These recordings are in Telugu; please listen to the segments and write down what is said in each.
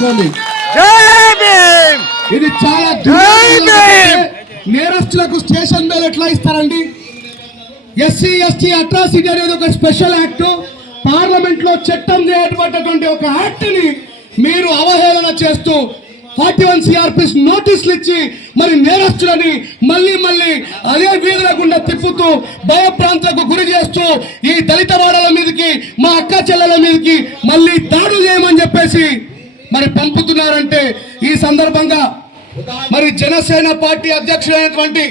గుర్తుపెట్టుకోండి. ఇది చాలా నేరస్తులకు స్టేషన్ బెయిల్ ఎట్లా ఇస్తారండి? ఎస్సీ ఎస్టీ అట్రాసిటీ అనేది ఒక స్పెషల్ యాక్ట్, పార్లమెంట్ లో చట్టం చేయబడినటువంటి ఒక యాక్ట్ ని మీరు అవహేళన చేస్తూ 41 CRPS నోటీసులు ఇచ్చి మరి నేరస్తులని మళ్ళీ అదే వీధుల గుండా తిప్పుతూ భయప్రాంతాలకు గురి చేస్తూ ఈ దళిత వాడల మీదకి మా అక్క చెల్లెల మీదకి మళ్ళీ దాడులు చేయమని చెప్పేసి మరి పంపుతున్నారంటే ఈ సందర్భంగా మరి జనసేన పార్టీ అధ్యక్షుడైనటువంటి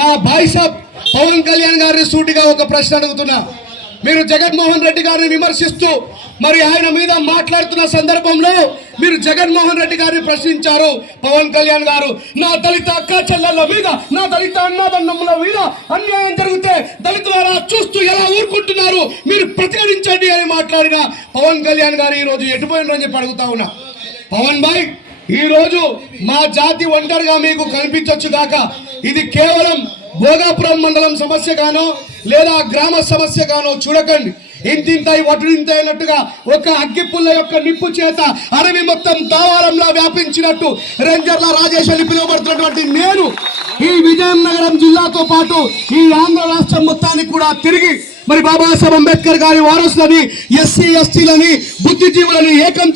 మా భాయ్ సాబ్ పవన్ కళ్యాణ్ గారిని సూటిగా ఒక ప్రశ్న అడుగుతున్నా. మీరు జగన్మోహన్ రెడ్డి గారిని విమర్శిస్తూ మరి ఆయన మీద మాట్లాడుతున్న సందర్భంలో మీరు జగన్మోహన్ రెడ్డి గారిని ప్రశ్నించారు. పవన్ కళ్యాణ్ గారు నా దళిత అక్క చెల్లెళ్ళ మీద, నా దళిత అన్నదమ్ముల మీద అన్యాయం జరిగితే దళితులారా చూస్తూ ఎలా ఊరుకుంటున్నారు, మీరు ప్రతిఘటించండి అని మాట్లాడిన పవన్ కళ్యాణ్ గారు ఈ రోజు ఎటుపోయినని చెప్పి అడుగుతా ఉన్నా. పవన్ భాయ్, ఈ రోజు మా జాతి ఒంటరిగా మీకు కనిపించొచ్చు కాక ఇది కేవలం భోగాపురం మండలం సమస్య గానో లేదా గ్రామ సమస్య గానో చూడకండి. ఇంతింతై వటుడింత అయినట్టుగా ఒక అగ్గిపుల్ల యొక్క నిప్పు చేత అడవి మొత్తం దావారంలా వ్యాపించినట్టు రేంజర్ల రాజేష్ అని పిలువబడుతున్నటువంటి నేను ఈ విజయనగరం జిల్లాతో పాటు ఈ ఆంధ్ర రాష్ట్రం మొత్తానికి కూడా తిరిగి మరి బాబాసాహెబ్ అంబేద్కర్ గారి వారసులని, ఎస్సీ ఎస్టీలని, బుద్ధిజీవులని ఏకం